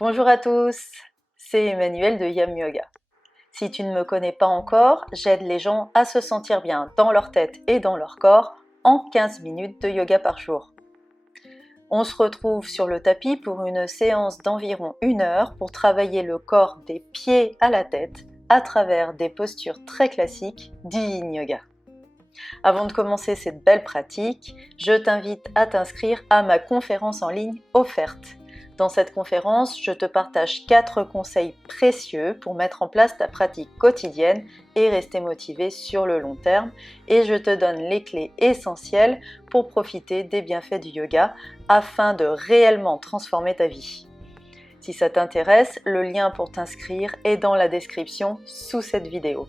Bonjour à tous, c'est Emmanuel de Yam Yoga. Si tu ne me connais pas encore, j'aide les gens à se sentir bien dans leur tête et dans leur corps en 15 minutes de yoga par jour. On se retrouve sur le tapis pour une séance d'environ 1 heure pour travailler le corps des pieds à la tête à travers des postures très classiques du Yin Yoga. Avant de commencer cette belle pratique, je t'invite à t'inscrire à ma conférence en ligne offerte. Dans cette conférence, je te partage 4 conseils précieux pour mettre en place ta pratique quotidienne et rester motivé sur le long terme. Et je te donne les clés essentielles pour profiter des bienfaits du yoga afin de réellement transformer ta vie. Si ça t'intéresse, le lien pour t'inscrire est dans la description sous cette vidéo.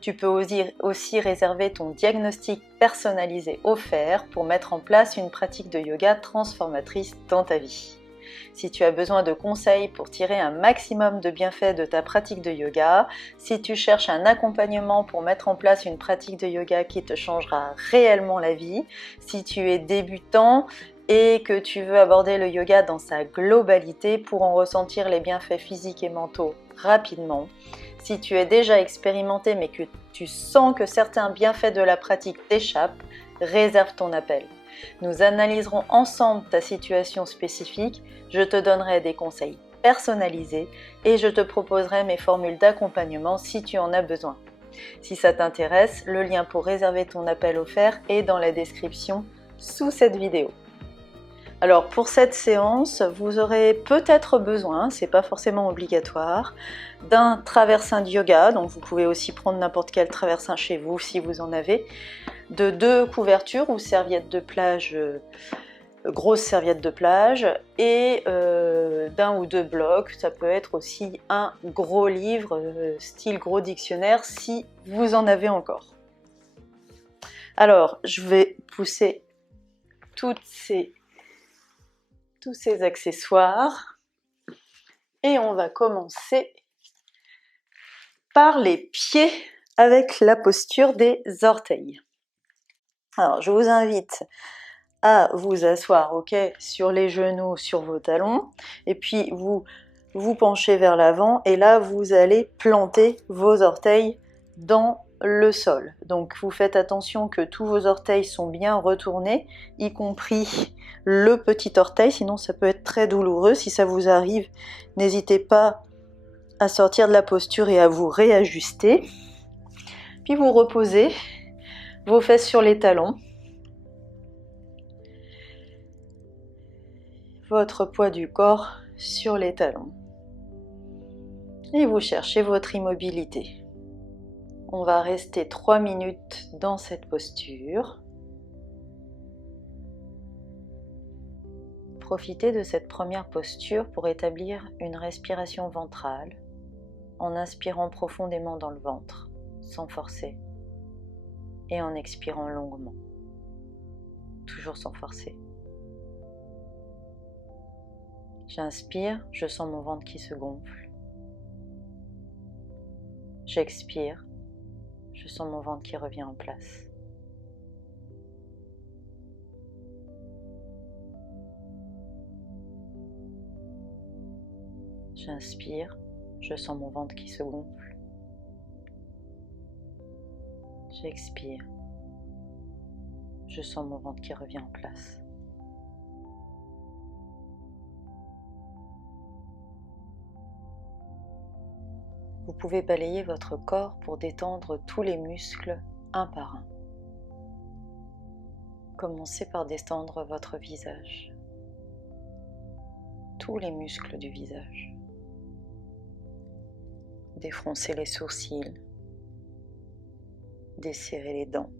Tu peux aussi réserver ton diagnostic personnalisé offert pour mettre en place une pratique de yoga transformatrice dans ta vie. Si tu as besoin de conseils pour tirer un maximum de bienfaits de ta pratique de yoga, si tu cherches un accompagnement pour mettre en place une pratique de yoga qui te changera réellement la vie, si tu es débutant et que tu veux aborder le yoga dans sa globalité pour en ressentir les bienfaits physiques et mentaux rapidement, si tu es déjà expérimenté mais que tu sens que certains bienfaits de la pratique t'échappent, réserve ton appel. Nous analyserons ensemble ta situation spécifique, je te donnerai des conseils personnalisés et je te proposerai mes formules d'accompagnement si tu en as besoin. Si ça t'intéresse, le lien pour réserver ton appel offert est dans la description sous cette vidéo. Alors pour cette séance, vous aurez peut-être besoin, c'est pas forcément obligatoire, d'un traversin de yoga, donc vous pouvez aussi prendre n'importe quel traversin chez vous si vous en avez, de 2 couvertures ou serviettes de plage, grosses serviettes de plage, et d'un ou 2 blocs. Ça peut être aussi un gros livre, style gros dictionnaire, si vous en avez encore. Alors, je vais pousser tous ces accessoires et on va commencer par les pieds avec la posture des orteils. Alors, je vous invite à vous asseoir, sur les genoux, sur vos talons, et puis vous penchez vers l'avant, et là, vous allez planter vos orteils dans le sol. Donc, vous faites attention que tous vos orteils sont bien retournés, y compris le petit orteil, sinon ça peut être très douloureux. Si ça vous arrive, n'hésitez pas à sortir de la posture et à vous réajuster. Puis vous reposez vos fesses sur les talons, votre poids du corps sur les talons. Et vous cherchez votre immobilité. On va rester 3 minutes dans cette posture. Profitez de cette première posture pour établir une respiration ventrale en inspirant profondément dans le ventre, sans forcer, et en expirant longuement, toujours sans forcer. J'inspire, je sens mon ventre qui se gonfle. J'expire, je sens mon ventre qui revient en place. J'inspire, je sens mon ventre qui se gonfle. J'expire, je sens mon ventre qui revient en place. Vous pouvez balayer votre corps pour détendre tous les muscles un par un. Commencez par détendre votre visage, tous les muscles du visage. Défroncez les sourcils, desserrez les dents,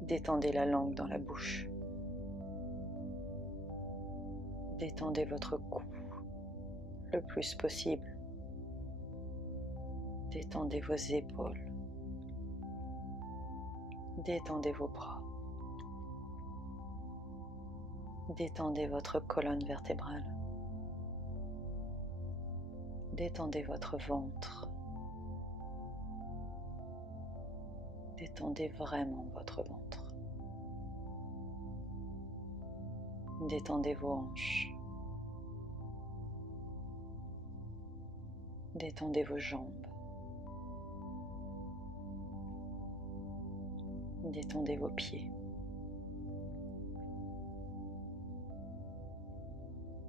détendez la langue dans la bouche. Détendez votre cou le plus possible. Détendez vos épaules. Détendez vos bras. Détendez votre colonne vertébrale. Détendez votre ventre. Détendez vraiment votre ventre. Détendez vos hanches. Détendez vos jambes. Détendez vos pieds.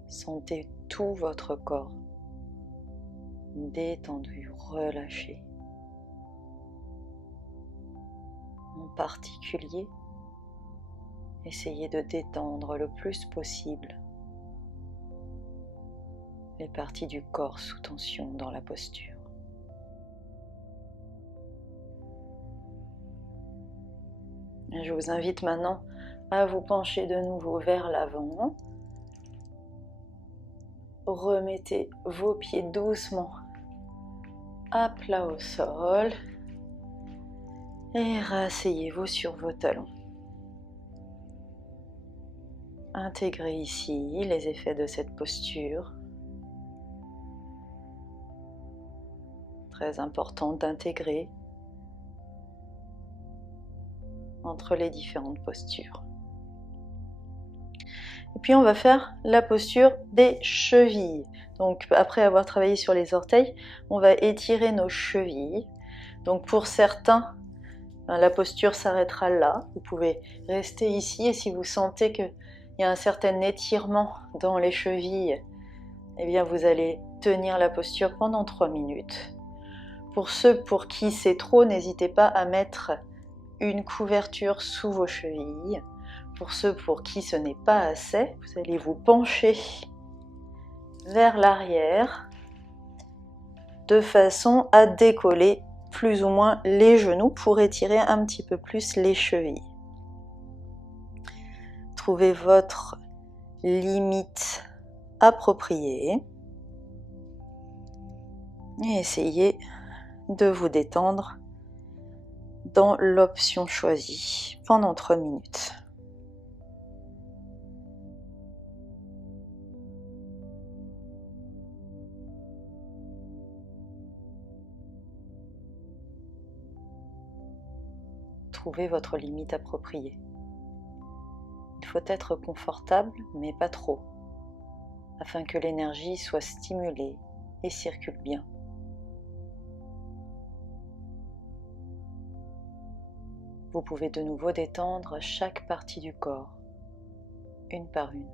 Sentez tout votre corps détendu, relâché. En particulier, essayez de détendre le plus possible les parties du corps sous tension dans la posture. Et je vous invite maintenant à vous pencher de nouveau vers l'avant. Remettez vos pieds doucement à plat au sol et rasseyez-vous sur vos talons. Intégrez ici les effets de cette posture. Très important d'intégrer entre les différentes postures. Et puis on va faire la posture des chevilles. Donc après avoir travaillé sur les orteils, on va étirer nos chevilles. Donc pour certains, la posture s'arrêtera là. Vous pouvez rester ici et si vous sentez qu'il y a un certain étirement dans les chevilles, eh bien vous allez tenir la posture pendant 3 minutes. Pour ceux pour qui c'est trop, n'hésitez pas à mettre une couverture sous vos chevilles. Pour ceux pour qui ce n'est pas assez, vous allez vous pencher vers l'arrière de façon à décoller plus ou moins les genoux pour étirer un petit peu plus les chevilles. Trouvez votre limite appropriée et essayez de vous détendre dans l'option choisie pendant 3 minutes. Trouvez votre limite appropriée. Il faut être confortable, mais pas trop, afin que l'énergie soit stimulée et circule bien. Vous pouvez de nouveau détendre chaque partie du corps, une par une.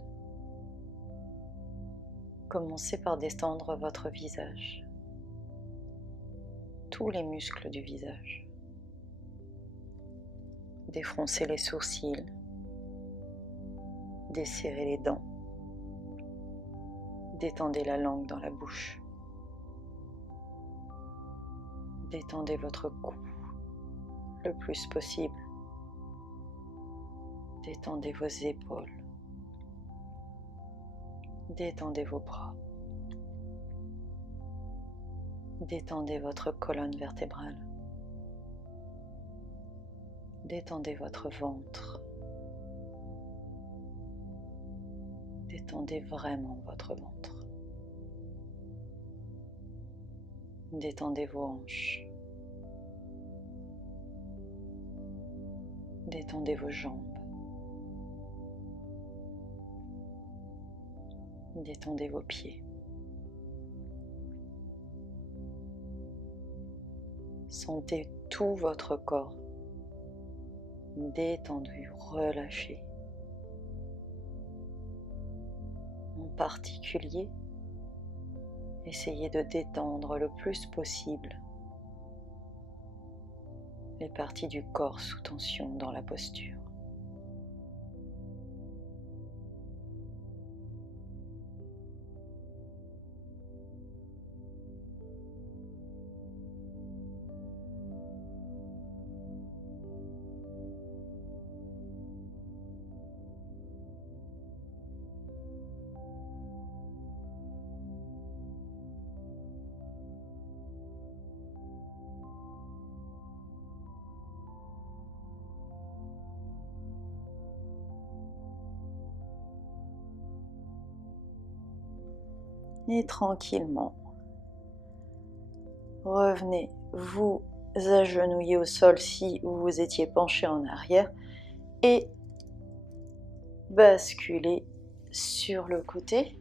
Commencez par détendre votre visage, tous les muscles du visage. Défroncez les sourcils, desserrez les dents, détendez la langue dans la bouche. Détendez votre cou le plus possible. Détendez vos épaules. Détendez vos bras. Détendez votre colonne vertébrale. Détendez votre ventre. Détendez vraiment votre ventre. Détendez vos hanches. Détendez vos jambes. Détendez vos pieds. Sentez tout votre corps détendu, relâché. En particulier, essayez de détendre le plus possible les parties du corps sous tension dans la posture. Et tranquillement, revenez vous agenouiller au sol si vous étiez penché en arrière et basculez sur le côté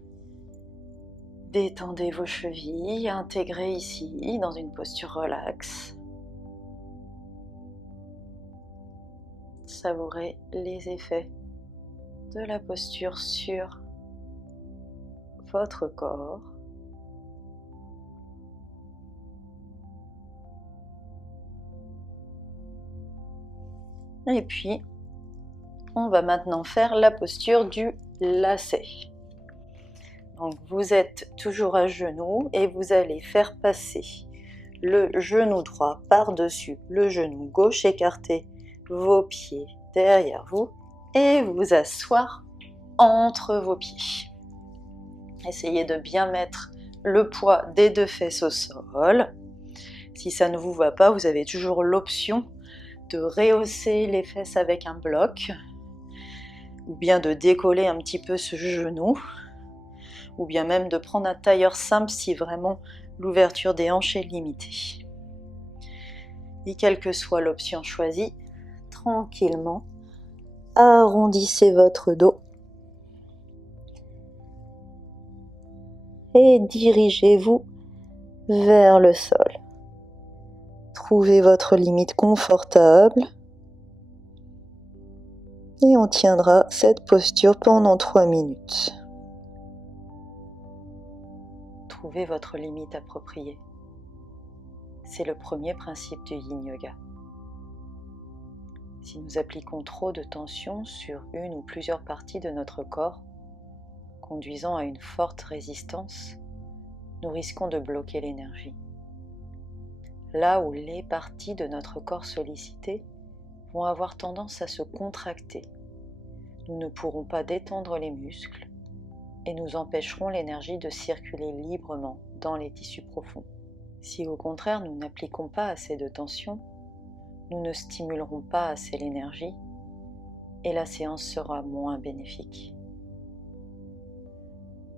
Détendez vos chevilles, intégrez ici dans une posture relaxe. Savourez les effets de la posture sur votre corps. Et puis, on va maintenant faire la posture du lacet. Donc vous êtes toujours à genoux et vous allez faire passer le genou droit par-dessus le genou gauche, écarter vos pieds derrière vous et vous asseoir entre vos pieds. Essayez de bien mettre le poids des deux fesses au sol. Si ça ne vous va pas, vous avez toujours l'option de rehausser les fesses avec un bloc ou bien de décoller un petit peu ce genou, ou bien même de prendre un tailleur simple si vraiment l'ouverture des hanches est limitée. Et quelle que soit l'option choisie, tranquillement, arrondissez votre dos et dirigez-vous vers le sol. Trouvez votre limite confortable et on tiendra cette posture pendant 3 minutes. Trouvez votre limite appropriée. C'est le premier principe du Yin Yoga. Si nous appliquons trop de tension sur une ou plusieurs parties de notre corps, conduisant à une forte résistance, nous risquons de bloquer l'énergie. Là où les parties de notre corps sollicitées vont avoir tendance à se contracter, nous ne pourrons pas détendre les muscles et nous empêcherons l'énergie de circuler librement dans les tissus profonds. Si au contraire nous n'appliquons pas assez de tension, nous ne stimulerons pas assez l'énergie et la séance sera moins bénéfique.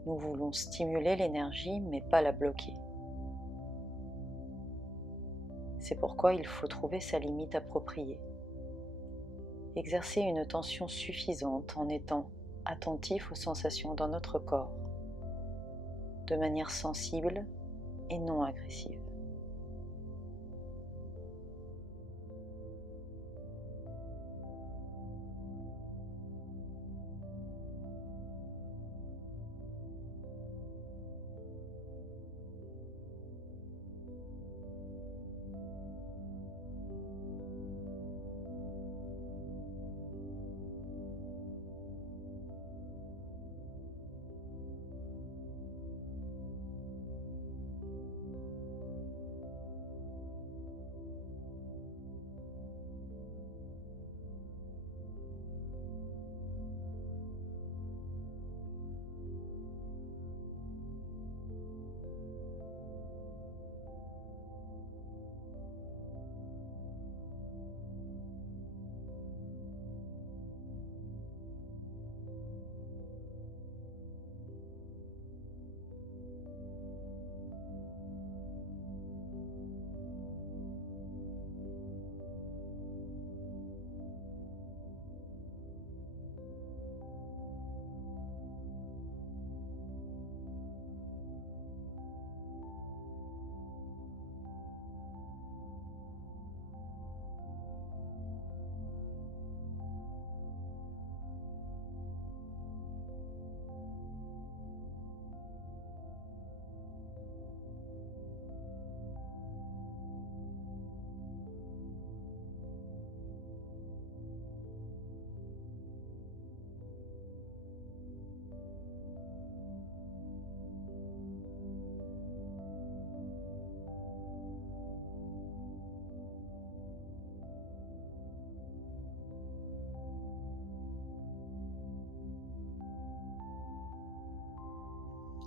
Nous voulons stimuler l'énergie mais pas la bloquer. C'est pourquoi il faut trouver sa limite appropriée. Exercer une tension suffisante en étant attentif aux sensations dans notre corps, de manière sensible et non agressive.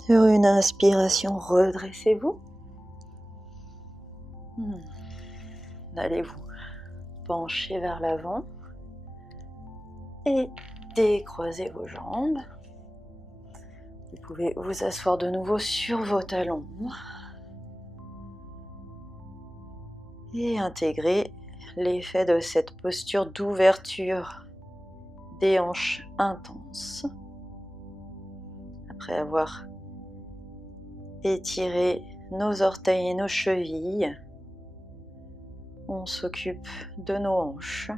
Sur une inspiration, redressez-vous. Allez-vous pencher vers l'avant et décroiser vos jambes. Vous pouvez vous asseoir de nouveau sur vos talons et intégrer l'effet de cette posture d'ouverture des hanches intense. Après avoir étirer nos orteils et nos chevilles. On s'occupe de nos hanches.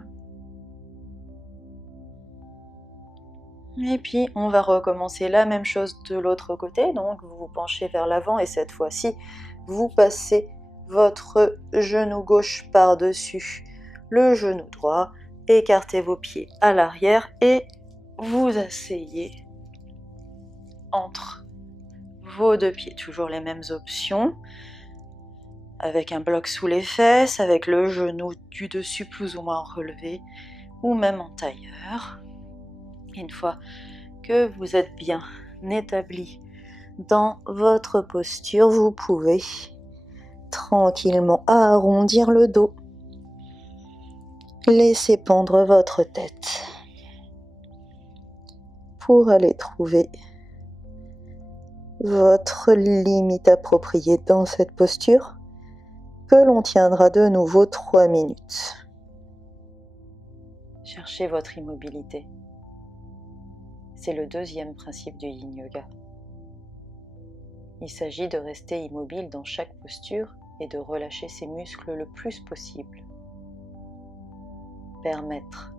Et puis on va recommencer la même chose de l'autre côté. Donc vous vous penchez vers l'avant et cette fois-ci, vous passez votre genou gauche par-dessus le genou droit. Écartez vos pieds à l'arrière et vous asseyez entre vos deux pieds. Toujours les mêmes options. Avec un bloc sous les fesses, avec le genou du dessus plus ou moins relevé, ou même en tailleur. Une fois que vous êtes bien établi dans votre posture, vous pouvez tranquillement arrondir le dos. Laissez pendre votre tête pour aller trouver votre limite appropriée dans cette posture que l'on tiendra de nouveau 3 minutes. Cherchez votre immobilité. C'est le deuxième principe du Yin Yoga. Il s'agit de rester immobile dans chaque posture et de relâcher ses muscles le plus possible. Permettre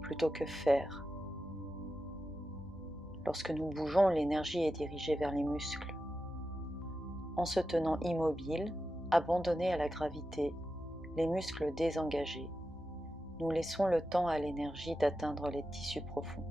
plutôt que faire. Lorsque nous bougeons, l'énergie est dirigée vers les muscles. En se tenant immobile, abandonnés à la gravité, les muscles désengagés, nous laissons le temps à l'énergie d'atteindre les tissus profonds.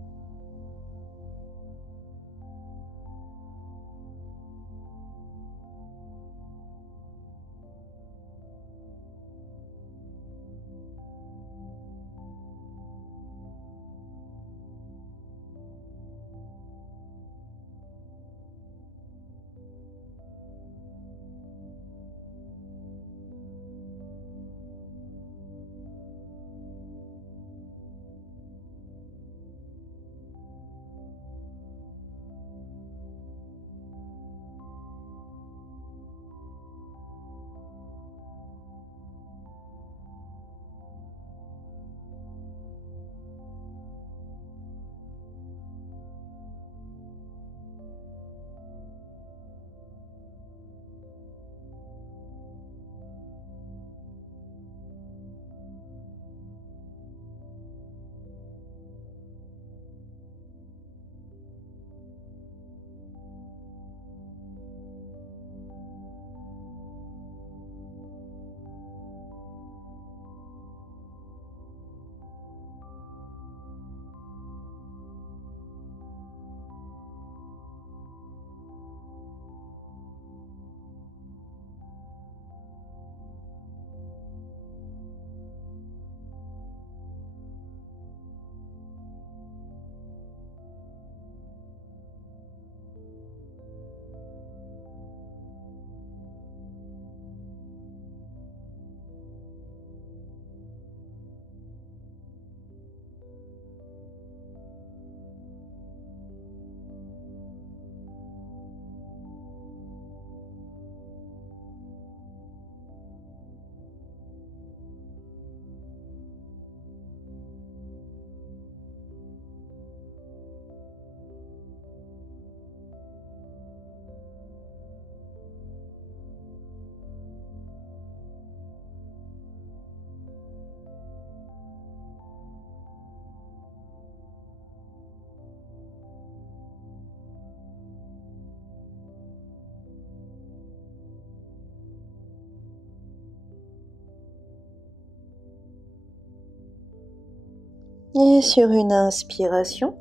Et sur une inspiration,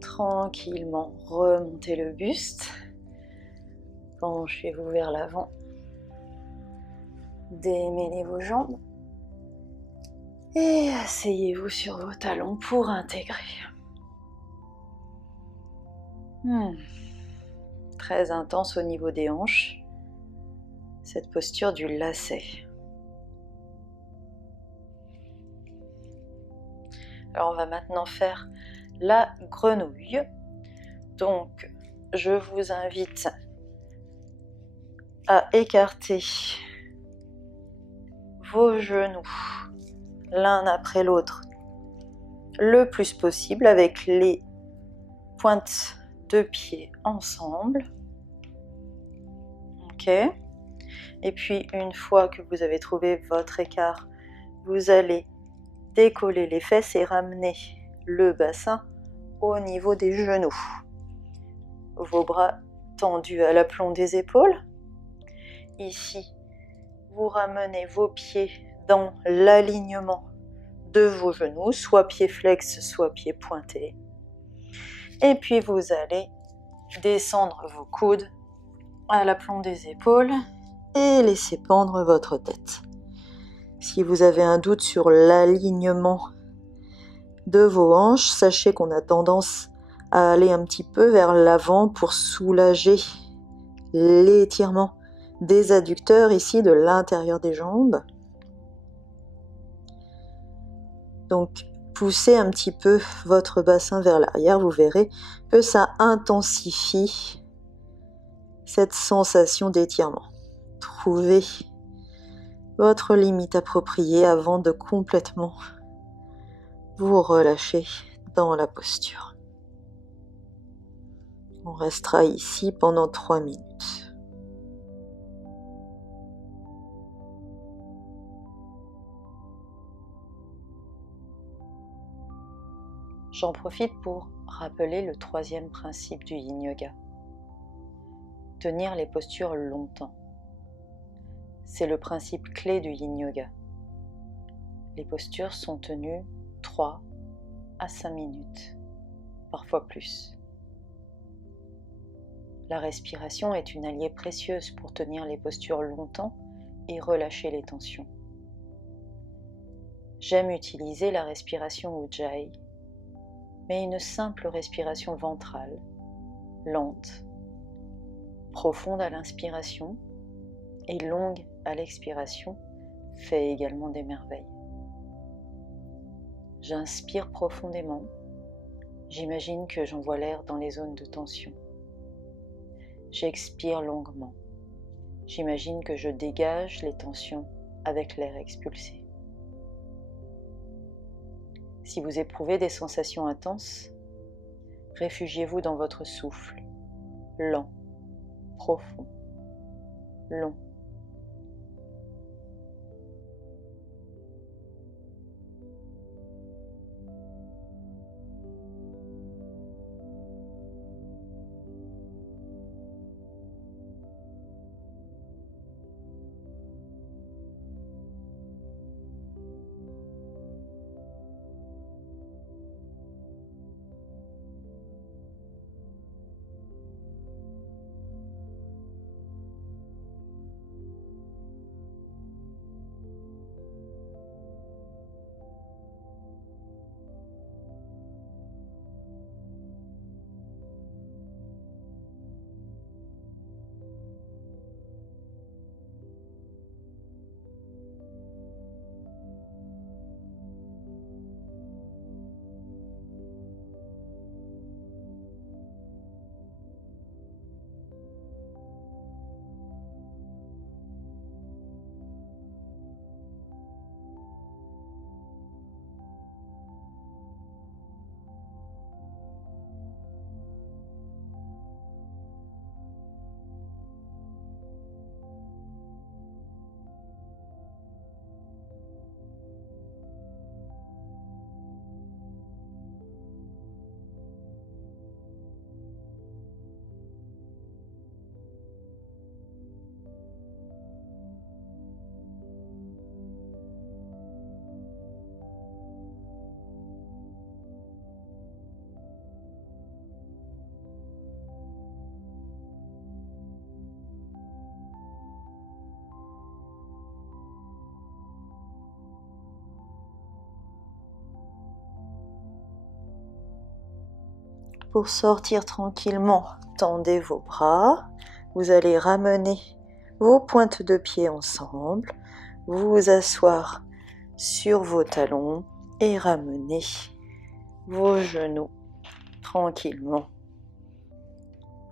tranquillement remontez le buste, penchez-vous vers l'avant, démêlez vos jambes et asseyez-vous sur vos talons pour intégrer. Très intense au niveau des hanches, cette posture du lacet. Alors on va maintenant faire la grenouille. Donc je vous invite à écarter vos genoux l'un après l'autre le plus possible avec les pointes de pied ensemble. Ok. Et puis une fois que vous avez trouvé votre écart, vous allez décoller les fesses et ramener le bassin au niveau des genoux. Vos bras tendus à l'aplomb des épaules. Ici, vous ramenez vos pieds dans l'alignement de vos genoux, soit pieds flex, soit pieds pointés. Et puis vous allez descendre vos coudes à l'aplomb des épaules et laisser pendre votre tête. Si vous avez un doute sur l'alignement de vos hanches, sachez qu'on a tendance à aller un petit peu vers l'avant pour soulager l'étirement des adducteurs ici de l'intérieur des jambes. Donc poussez un petit peu votre bassin vers l'arrière, vous verrez que ça intensifie cette sensation d'étirement. Trouvez votre limite appropriée avant de complètement vous relâcher dans la posture. On restera ici pendant 3 minutes. J'en profite pour rappeler le 3e principe du Yin Yoga. Tenir les postures longtemps. C'est le principe clé du Yin Yoga. Les postures sont tenues 3 à 5 minutes, parfois plus. La respiration est une alliée précieuse pour tenir les postures longtemps et relâcher les tensions. J'aime utiliser la respiration Ujjayi, mais une simple respiration ventrale, lente, profonde à l'inspiration et longue à l'expiration fait également des merveilles. J'inspire profondément, j'imagine que j'envoie l'air dans les zones de tension. J'expire longuement, j'imagine que je dégage les tensions avec l'air expulsé. Si vous éprouvez des sensations intenses, réfugiez-vous dans votre souffle, lent, profond, long. Pour sortir tranquillement, tendez vos bras, vous allez ramener vos pointes de pied ensemble, vous asseoir sur vos talons et ramener vos genoux tranquillement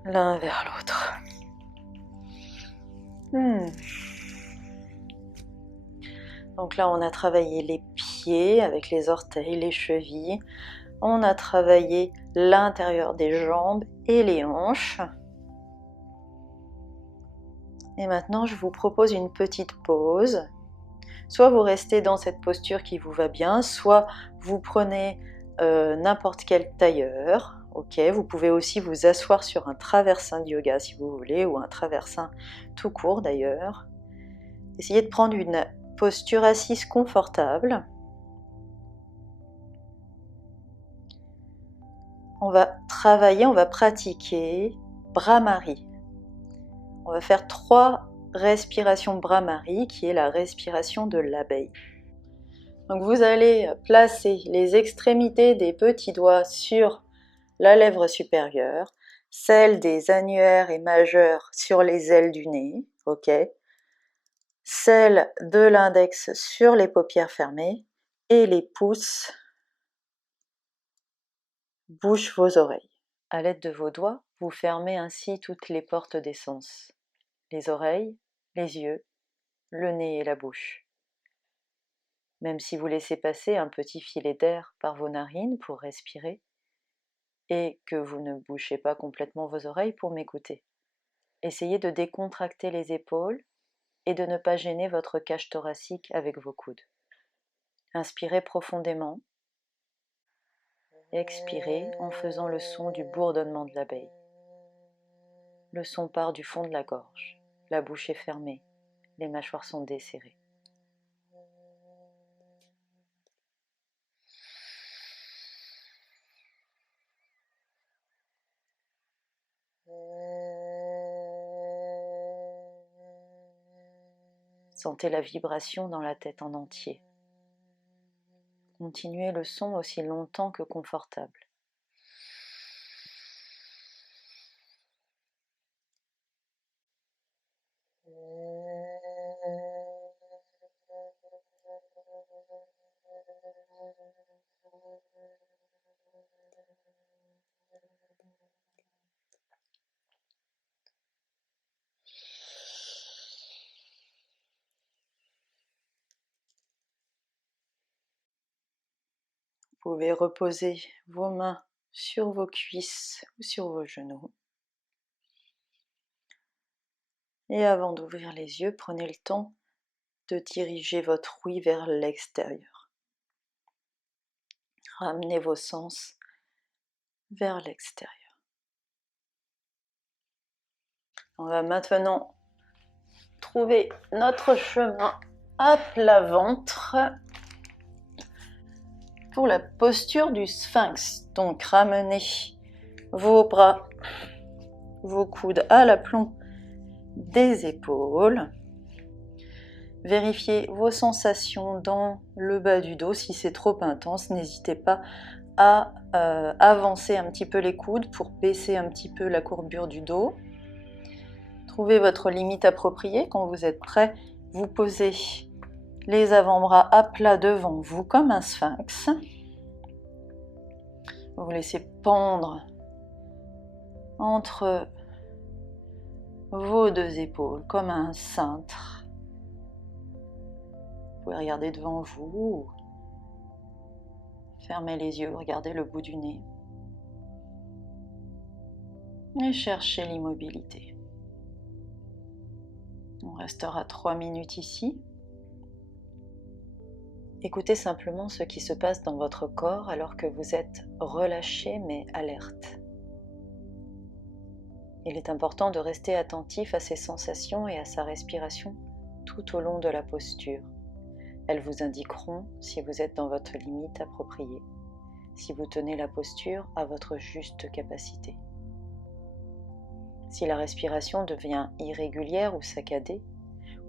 l'un vers l'autre. Donc là, on a travaillé les pieds avec les orteils, les chevilles. On a travaillé l'intérieur des jambes et les hanches. Et maintenant, je vous propose une petite pause. Soit vous restez dans cette posture qui vous va bien, soit vous prenez n'importe quel tailleur. Ok, vous pouvez aussi vous asseoir sur un traversin de yoga si vous voulez, ou un traversin tout court d'ailleurs. Essayez de prendre une posture assise confortable. On va travailler, on va pratiquer Bhramari. On va faire 3 respirations Bhramari, qui est la respiration de l'abeille. Donc vous allez placer les extrémités des petits doigts sur la lèvre supérieure, celle des annulaires et majeurs sur les ailes du nez, ok, celle de l'index sur les paupières fermées et les pouces bouchent vos oreilles. À l'aide de vos doigts, vous fermez ainsi toutes les portes des sens, les oreilles, les yeux, le nez et la bouche. Même si vous laissez passer un petit filet d'air par vos narines pour respirer, et que vous ne bouchez pas complètement vos oreilles pour m'écouter. Essayez de décontracter les épaules et de ne pas gêner votre cage thoracique avec vos coudes. Inspirez profondément. Expirez en faisant le son du bourdonnement de l'abeille. Le son part du fond de la gorge. La bouche est fermée. Les mâchoires sont desserrées. Sentez la vibration dans la tête en entier. Continuez le son aussi longtemps que confortable. Vous pouvez reposer vos mains sur vos cuisses ou sur vos genoux. Et avant d'ouvrir les yeux, prenez le temps de diriger votre ouïe vers l'extérieur. Ramenez vos sens vers l'extérieur. On va maintenant trouver notre chemin à plat ventre pour la posture du sphinx. Donc ramenez vos bras, vos coudes à l'aplomb des épaules. Vérifiez vos sensations dans le bas du dos. Si c'est trop intense, n'hésitez pas à avancer un petit peu les coudes pour baisser un petit peu la courbure du dos. Trouvez votre limite appropriée. Quand vous êtes prêt, vous posez les avant-bras à plat devant vous comme un sphinx. Vous laissez pendre entre vos deux épaules comme un cintre. Vous pouvez regarder devant vous. Fermez les yeux, regardez le bout du nez. Et cherchez l'immobilité. On restera 3 minutes ici. Écoutez simplement ce qui se passe dans votre corps alors que vous êtes relâché mais alerte. Il est important de rester attentif à ses sensations et à sa respiration tout au long de la posture. Elles vous indiqueront si vous êtes dans votre limite appropriée, si vous tenez la posture à votre juste capacité. Si la respiration devient irrégulière ou saccadée,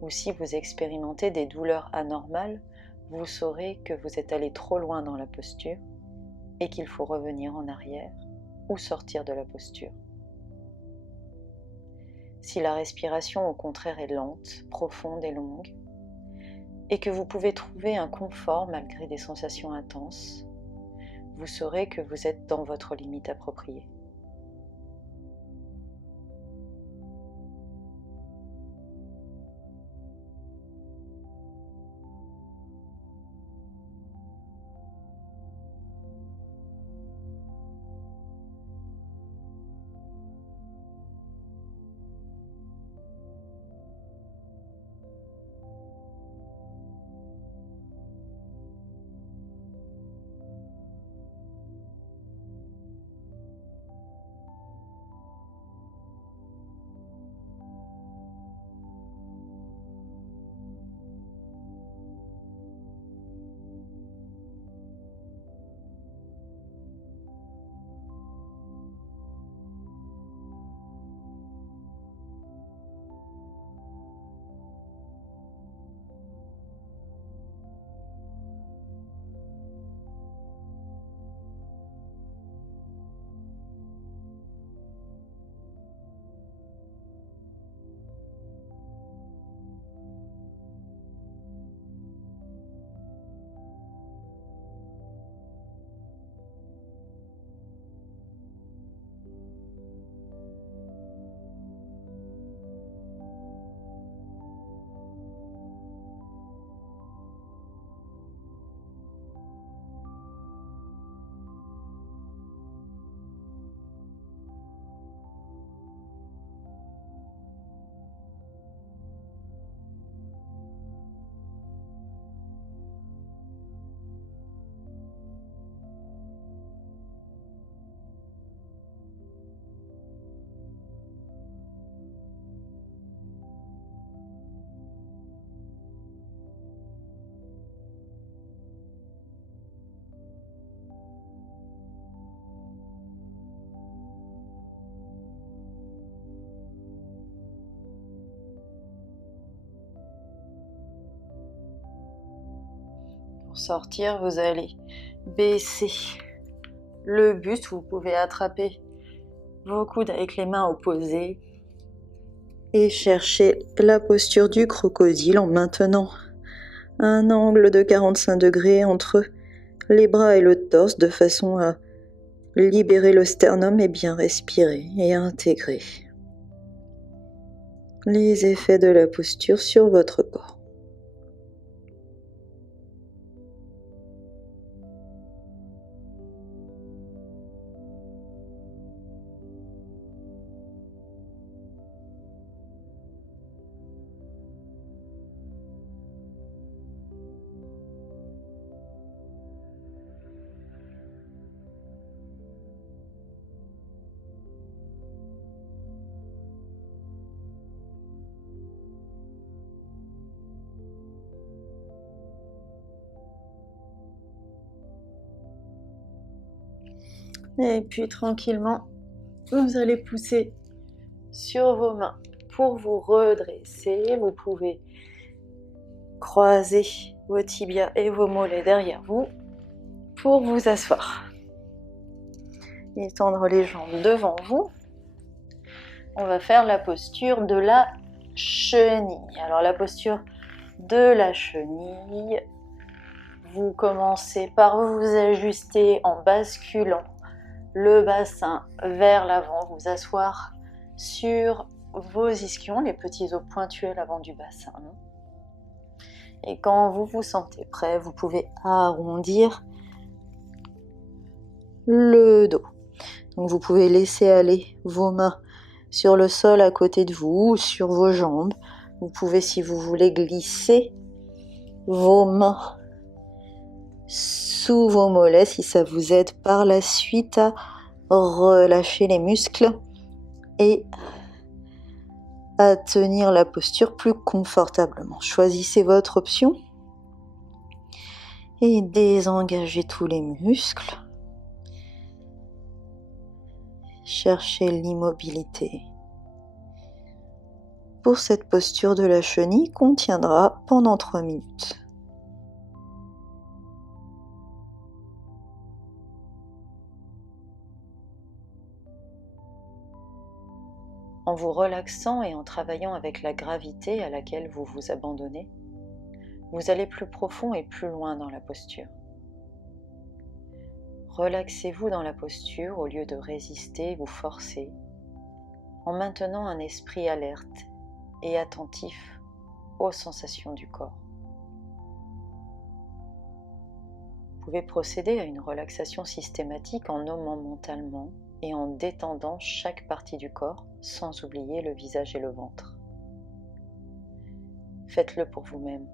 ou si vous expérimentez des douleurs anormales, vous saurez que vous êtes allé trop loin dans la posture et qu'il faut revenir en arrière ou sortir de la posture. Si la respiration au contraire est lente, profonde et longue, et que vous pouvez trouver un confort malgré des sensations intenses, vous saurez que vous êtes dans votre limite appropriée. sortir, vous allez baisser le buste. Vous pouvez attraper vos coudes avec les mains opposées et chercher la posture du crocodile en maintenant un angle de 45 degrés entre les bras et le torse de façon à libérer le sternum et bien respirer et intégrer les effets de la posture sur votre corps. Et puis tranquillement, vous allez pousser sur vos mains pour vous redresser. Vous pouvez croiser vos tibias et vos mollets derrière vous pour vous asseoir. Étendre les jambes devant vous. On va faire la posture de la chenille. Alors la posture de la chenille, vous commencez par vous ajuster en basculant le bassin vers l'avant, vous asseoir sur vos ischions, les petits os pointus à l'avant du bassin. Et quand vous vous sentez prêt, vous pouvez arrondir le dos. Donc vous pouvez laisser aller vos mains sur le sol à côté de vous ou sur vos jambes. Vous pouvez, si vous voulez, glisser vos mains sous vos mollets si ça vous aide par la suite à relâcher les muscles et à tenir la posture plus confortablement. Choisissez votre option et désengagez tous les muscles. Cherchez l'immobilité. Pour cette posture de la chenille qu'on tiendra pendant 3 minutes. En vous relaxant et en travaillant avec la gravité à laquelle vous vous abandonnez, vous allez plus profond et plus loin dans la posture. Relaxez-vous dans la posture au lieu de résister ou forcer, en maintenant un esprit alerte et attentif aux sensations du corps. Vous pouvez procéder à une relaxation systématique en nommant mentalement et en détendant chaque partie du corps sans oublier le visage et le ventre. Faites-le pour vous-même.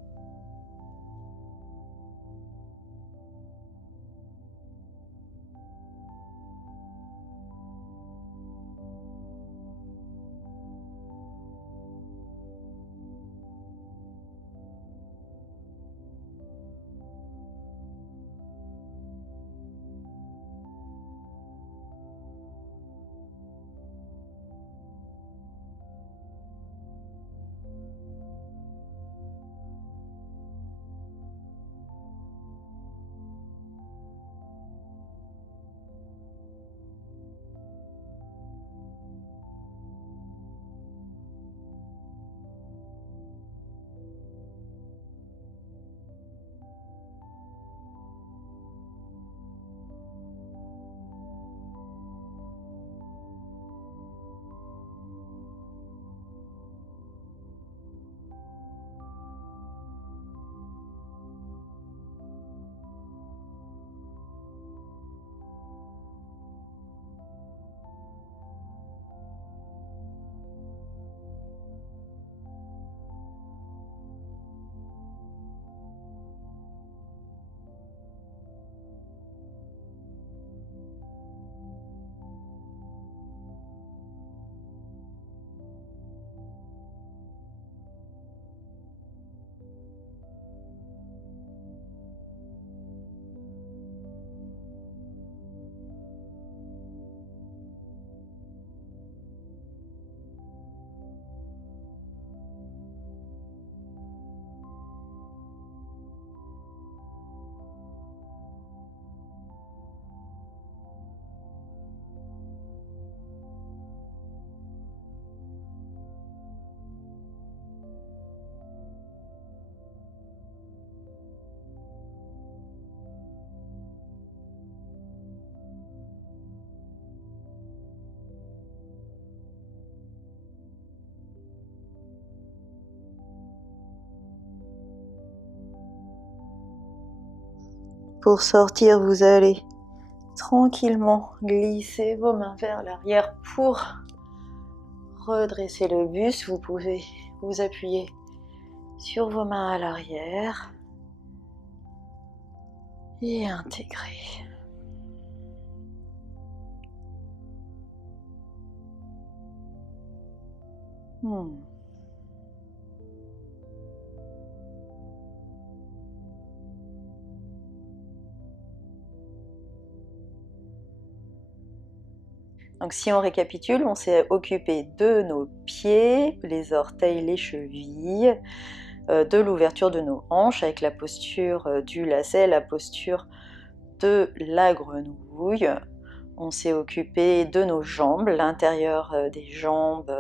Pour sortir, vous allez tranquillement glisser vos mains vers l'arrière pour redresser le buste. Vous pouvez vous appuyer sur vos mains à l'arrière et intégrer. Donc si on récapitule, on s'est occupé de nos pieds, les orteils, les chevilles, de l'ouverture de nos hanches avec la posture du lacet, la posture de la grenouille. On s'est occupé de nos jambes, l'intérieur des jambes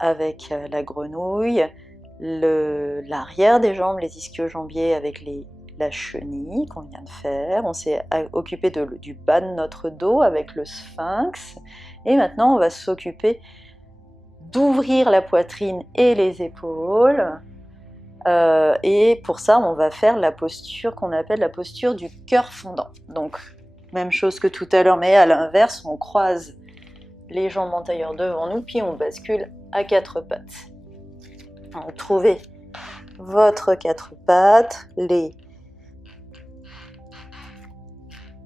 avec la grenouille, l'arrière des jambes, les ischio-jambiers avec la chenille qu'on vient de faire. On s'est occupé du bas de notre dos avec le sphinx. Et maintenant, on va s'occuper d'ouvrir la poitrine et les épaules. Et pour ça, on va faire la posture qu'on appelle la posture du cœur fondant. Donc, même chose que tout à l'heure, mais à l'inverse, on croise les jambes en tailleur devant nous, puis on bascule à quatre pattes. Donc, trouvez votre quatre pattes, les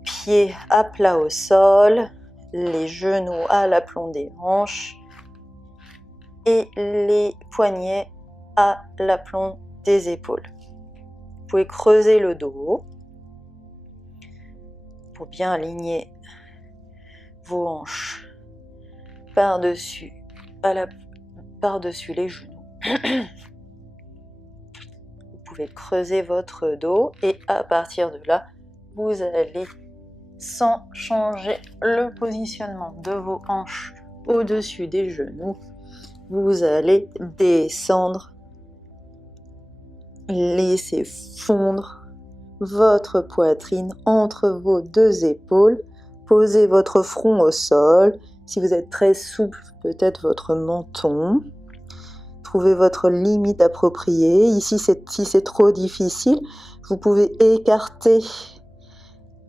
pieds à plat au sol, les genoux à l'aplomb des hanches et les poignets à l'aplomb des épaules. Vous pouvez creuser le dos pour bien aligner vos hanches par-dessus les genoux. Vous pouvez creuser votre dos et à partir de là, vous allez, sans changer le positionnement de vos hanches au-dessus des genoux, vous allez descendre, laisser fondre votre poitrine entre vos deux épaules, posez votre front au sol. Si vous êtes très souple, peut-être votre menton. Trouvez votre limite appropriée. Ici, si c'est trop difficile, vous pouvez écarter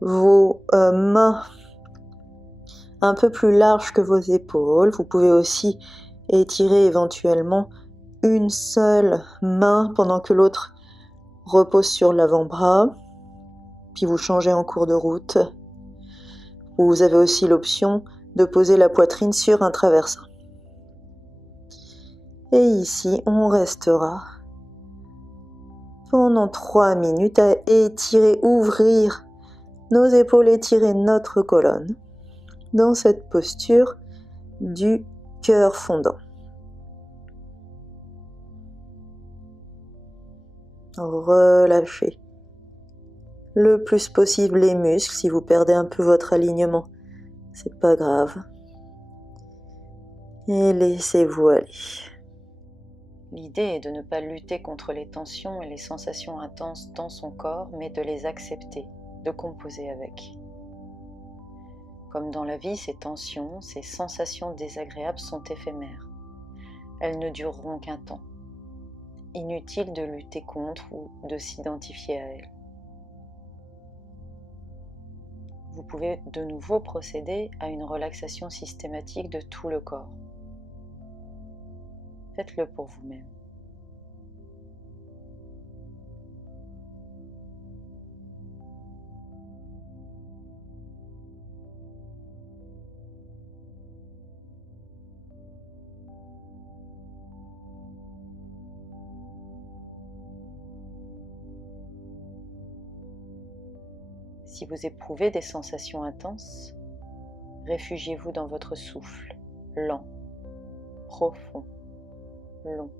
vos mains un peu plus larges que vos épaules. Vous pouvez aussi étirer éventuellement une seule main pendant que l'autre repose sur l'avant-bras. Puis vous changez en cours de route. Vous avez aussi l'option de poser la poitrine sur un traversin. Et ici, on restera pendant 3 minutes à étirer, ouvrir nos épaules, étirer notre colonne dans cette posture du cœur fondant. Relâchez le plus possible les muscles. Si vous perdez un peu votre alignement, c'est pas grave. Et laissez-vous aller. L'idée est de ne pas lutter contre les tensions et les sensations intenses dans son corps, mais de les accepter, de composer avec. Comme dans la vie, ces tensions, ces sensations désagréables sont éphémères. Elles ne dureront qu'un temps. Inutile de lutter contre ou de s'identifier à elles. Vous pouvez de nouveau procéder à une relaxation systématique de tout le corps. Faites-le pour vous-même. Si vous éprouvez des sensations intenses, réfugiez-vous dans votre souffle, lent, profond, long.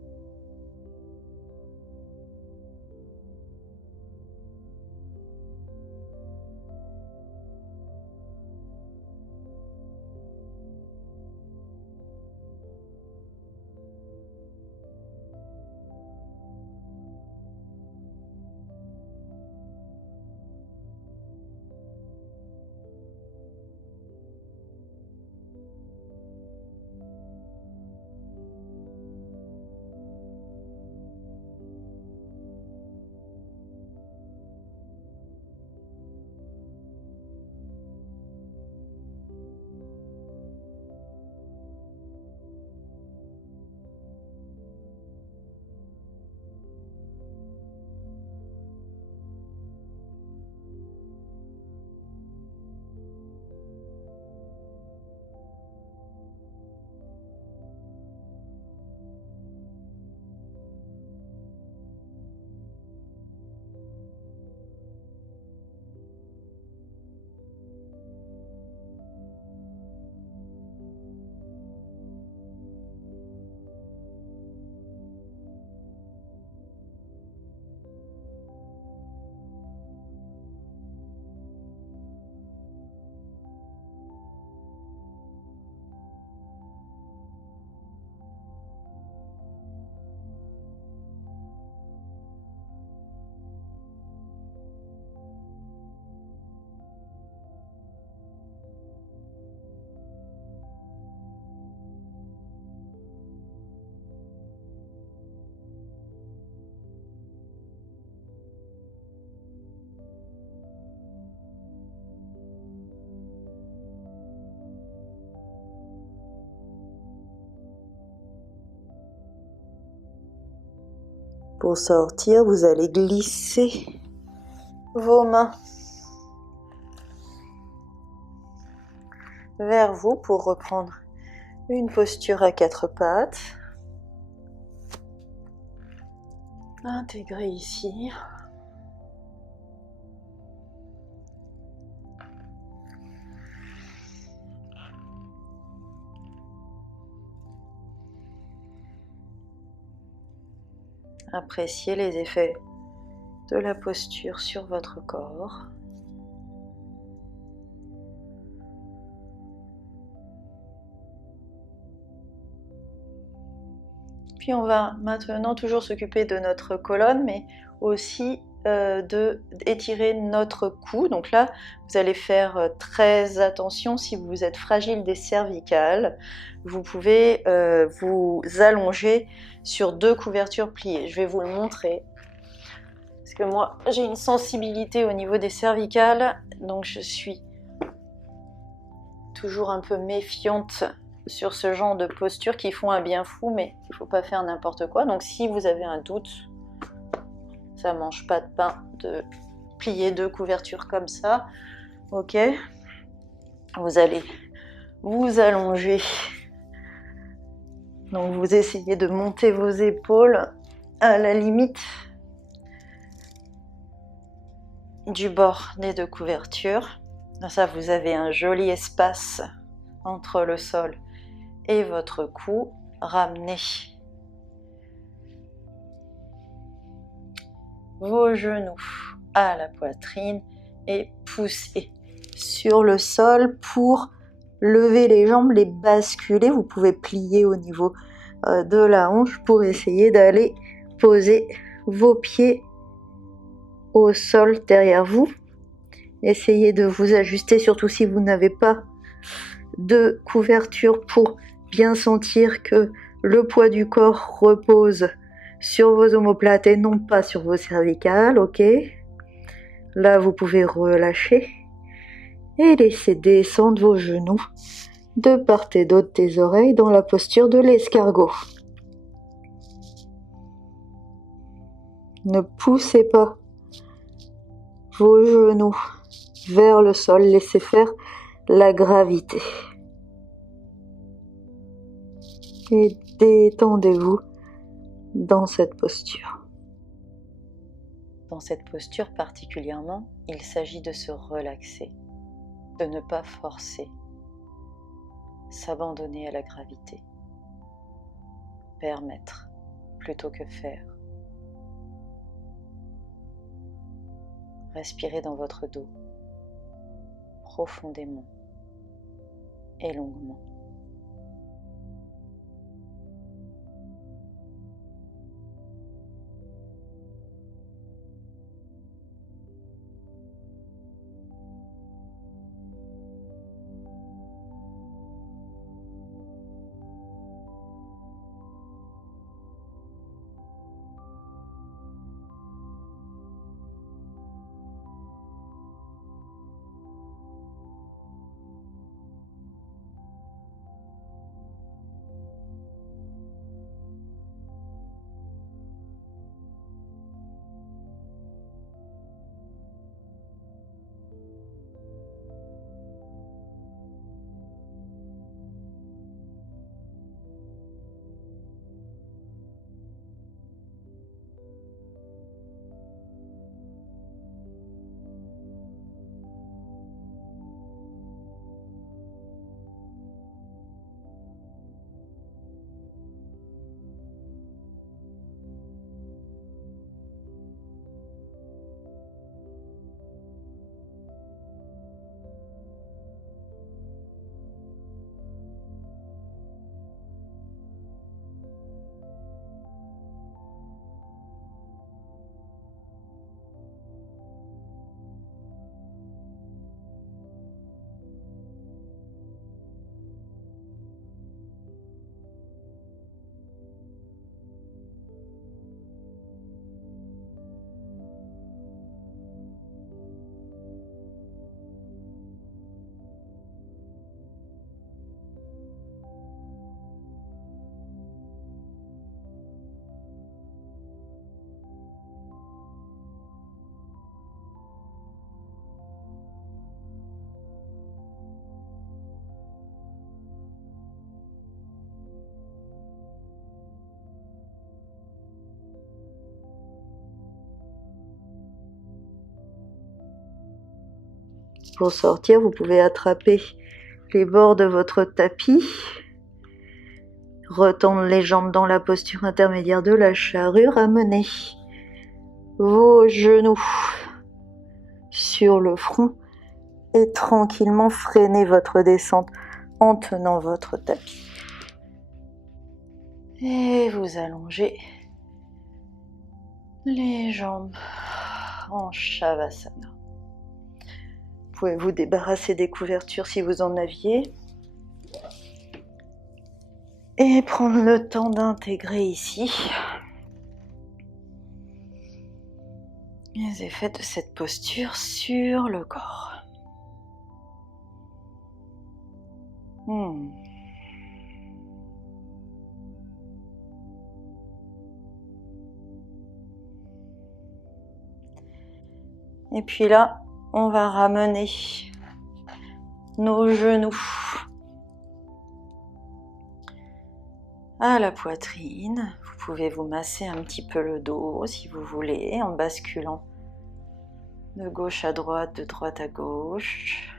Pour sortir, vous allez glisser vos mains vers vous pour reprendre une posture à quatre pattes. Intégrez ici. Appréciez les effets de la posture sur votre corps. Puis on va maintenant toujours s'occuper de notre colonne, mais aussi d'étirer notre cou. Donc là, vous allez faire très attention si vous êtes fragile des cervicales. Vous pouvez vous allonger sur 2 couvertures pliées. Je vais vous le montrer. Parce que moi, j'ai une sensibilité au niveau des cervicales, donc je suis toujours un peu méfiante sur ce genre de postures qui font un bien fou, mais il ne faut pas faire n'importe quoi. Donc si vous avez un doute, ça mange pas de pain de plier 2 couvertures comme ça. Ok, vous allez vous allonger. Donc vous essayez de monter vos épaules à la limite du bord des 2 couvertures. Dans ça, vous avez un joli espace entre le sol et votre cou. Ramenez vos genoux à la poitrine et poussez sur le sol pour lever les jambes, les basculer. Vous pouvez plier au niveau de la hanche pour essayer d'aller poser vos pieds au sol derrière vous. Essayez de vous ajuster, surtout si vous n'avez pas de couverture, pour bien sentir que le poids du corps repose sur vos omoplates et non pas sur vos cervicales. Ok, là vous pouvez relâcher et laisser descendre vos genoux de part et d'autre des oreilles dans la posture de l'escargot. Ne poussez pas vos genoux vers le sol, laissez faire la gravité. Et détendez-vous dans cette posture. Dans cette posture particulièrement, il s'agit de se relaxer, de ne pas forcer, s'abandonner à la gravité, permettre plutôt que faire. Respirez dans votre dos, profondément et longuement. Pour sortir, vous pouvez attraper les bords de votre tapis, retendre les jambes dans la posture intermédiaire de la charrue, ramener vos genoux sur le front et tranquillement freiner votre descente en tenant votre tapis. Et vous allongez les jambes en Shavasana. Vous pouvez vous débarrasser des couvertures si vous en aviez. Et prendre le temps d'intégrer ici les effets de cette posture sur le corps. Et puis là, on va ramener nos genoux à la poitrine. Vous pouvez vous masser un petit peu le dos si vous voulez, en basculant de gauche à droite, de droite à gauche.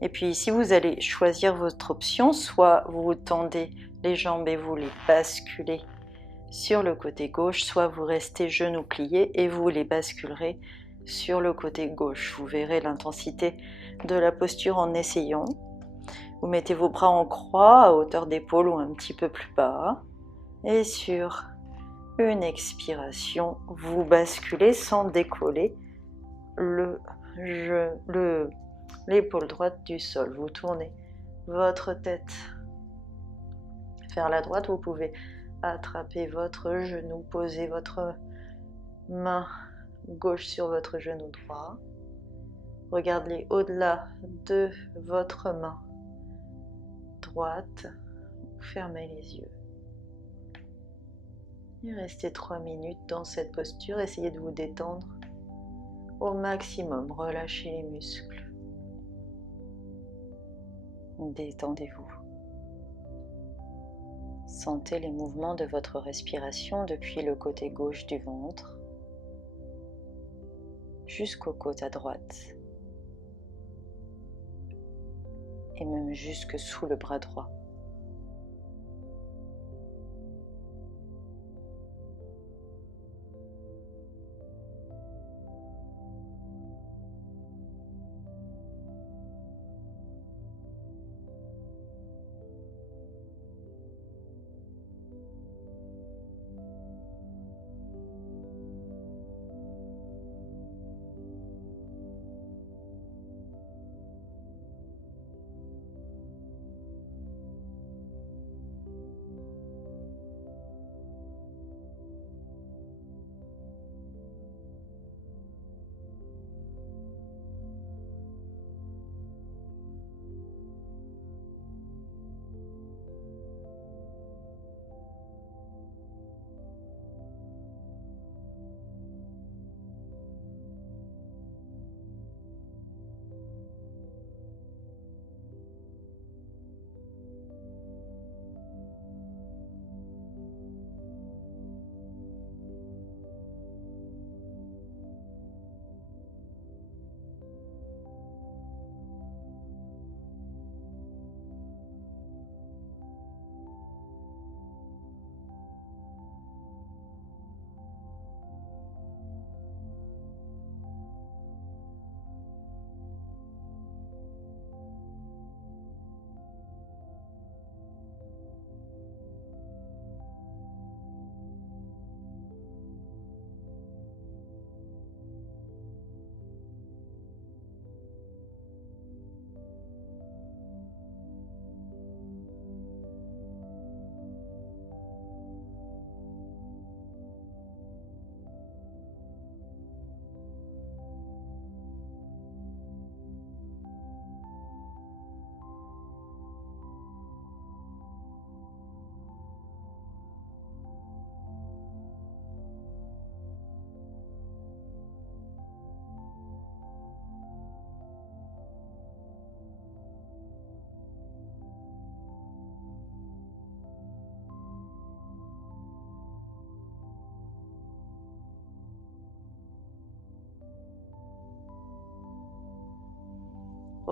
Et puis ici, vous allez choisir votre option, soit vous tendez les jambes et vous les basculez sur le côté gauche, soit vous restez genoux pliés et vous les basculerez sur le côté gauche. Vous verrez l'intensité de la posture en essayant. Vous mettez vos bras en croix à hauteur d'épaule ou un petit peu plus bas. Et sur une expiration, vous basculez sans décoller l'épaule droite du sol. Vous tournez votre tête vers la droite. Vous pouvez attraper votre genou, poser votre main gauche sur votre genou droit. Regardez au-delà de votre main droite. Fermez les yeux. Et restez 3 minutes dans cette posture. Essayez de vous détendre au maximum. Relâchez les muscles. Détendez-vous. Sentez les mouvements de votre respiration depuis le côté gauche du ventre jusqu'aux côtes à droite et même jusque sous le bras droit.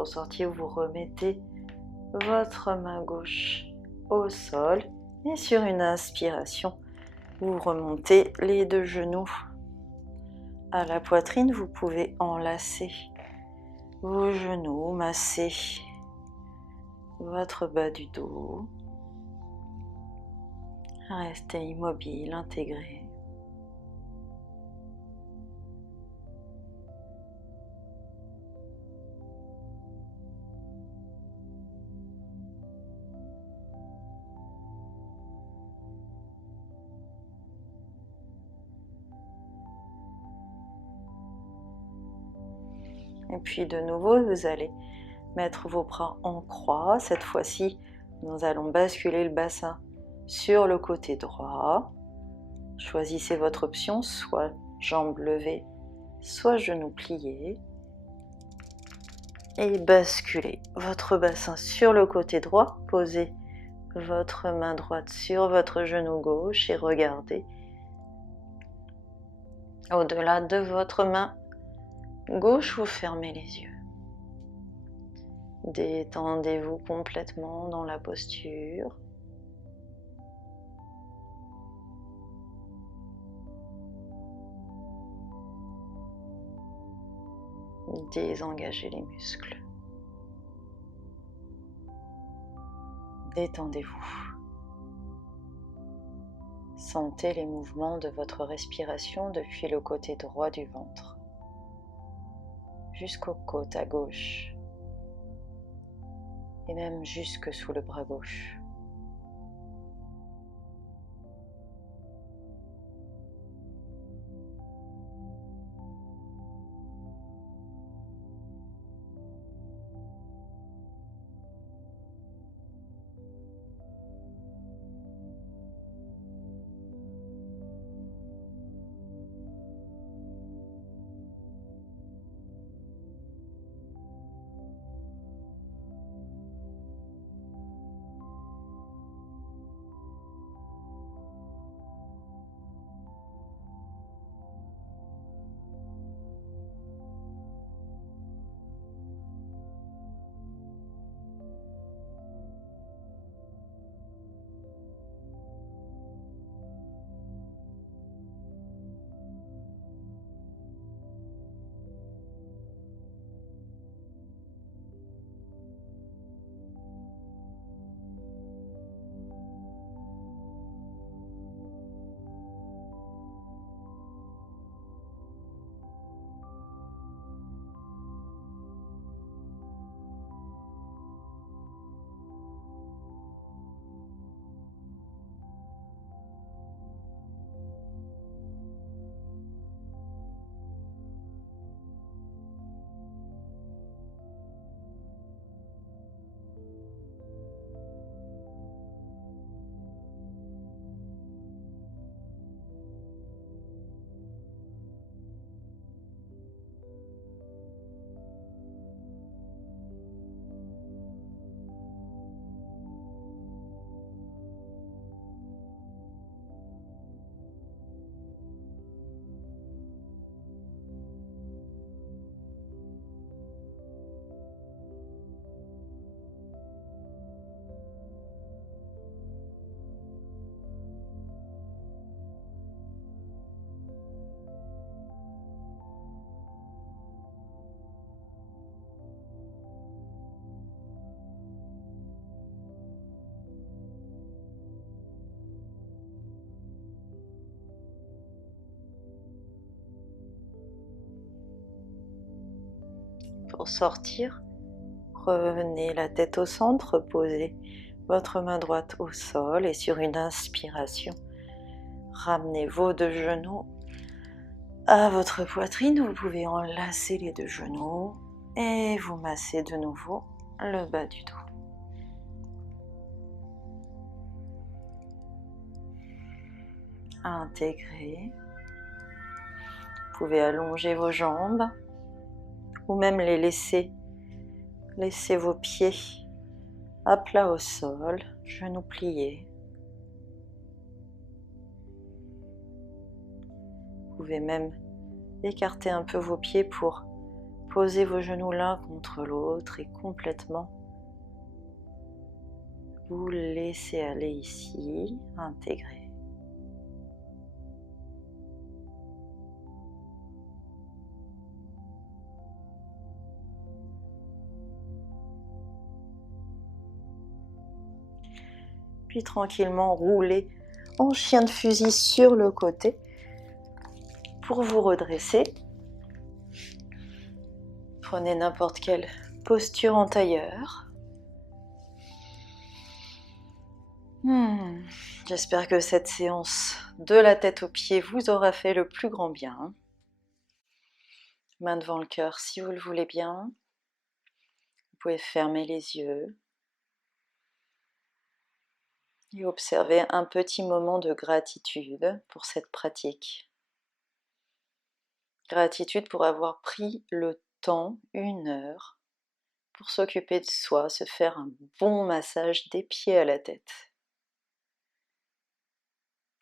Pour sortir, vous remettez votre main gauche au sol et sur une inspiration, vous remontez les deux genoux à la poitrine. Vous pouvez enlacer vos genoux, masser votre bas du dos. Restez immobile, intégré. Et puis de nouveau, vous allez mettre vos bras en croix. Cette fois-ci, nous allons basculer le bassin sur le côté droit. Choisissez votre option, soit jambes levées, soit genoux pliés. Et basculez votre bassin sur le côté droit. Posez votre main droite sur votre genou gauche et regardez au-delà de votre main gauche, vous fermez les yeux. Détendez-vous complètement dans la posture. Désengagez les muscles. Détendez-vous. Sentez les mouvements de votre respiration depuis le côté droit du ventre jusqu'aux côtes à gauche et même jusque sous le bras gauche. Pour sortir, revenez la tête au centre, posez votre main droite au sol et sur une inspiration, ramenez vos deux genoux à votre poitrine. Vous pouvez enlacer les deux genoux et vous massez de nouveau le bas du dos. Intégrez. Vous pouvez allonger vos jambes ou même les laisser vos pieds à plat au sol, genoux pliés. Vous pouvez même écarter un peu vos pieds pour Posez vos genoux l'un contre l'autre et complètement vous laissez aller ici, intégrer. Puis tranquillement rouler en chien de fusil sur le côté pour vous redresser. Prenez n'importe quelle posture en tailleur. J'espère que cette séance de la tête aux pieds vous aura fait le plus grand bien. Main devant le cœur si vous le voulez bien. Vous pouvez fermer les yeux et observer un petit moment de gratitude pour cette pratique. Gratitude pour avoir pris le temps, 1 heure, pour s'occuper de soi, se faire un bon massage des pieds à la tête.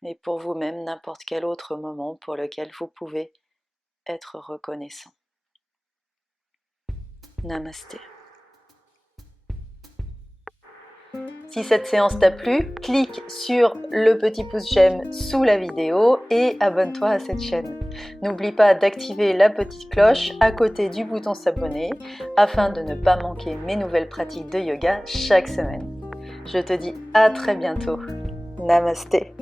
Et pour vous-même, n'importe quel autre moment pour lequel vous pouvez être reconnaissant. Namasté. Si cette séance t'a plu, clique sur le petit pouce j'aime sous la vidéo et abonne-toi à cette chaîne. N'oublie pas d'activer la petite cloche à côté du bouton s'abonner afin de ne pas manquer mes nouvelles pratiques de yoga chaque semaine. Je te dis à très bientôt. Namasté.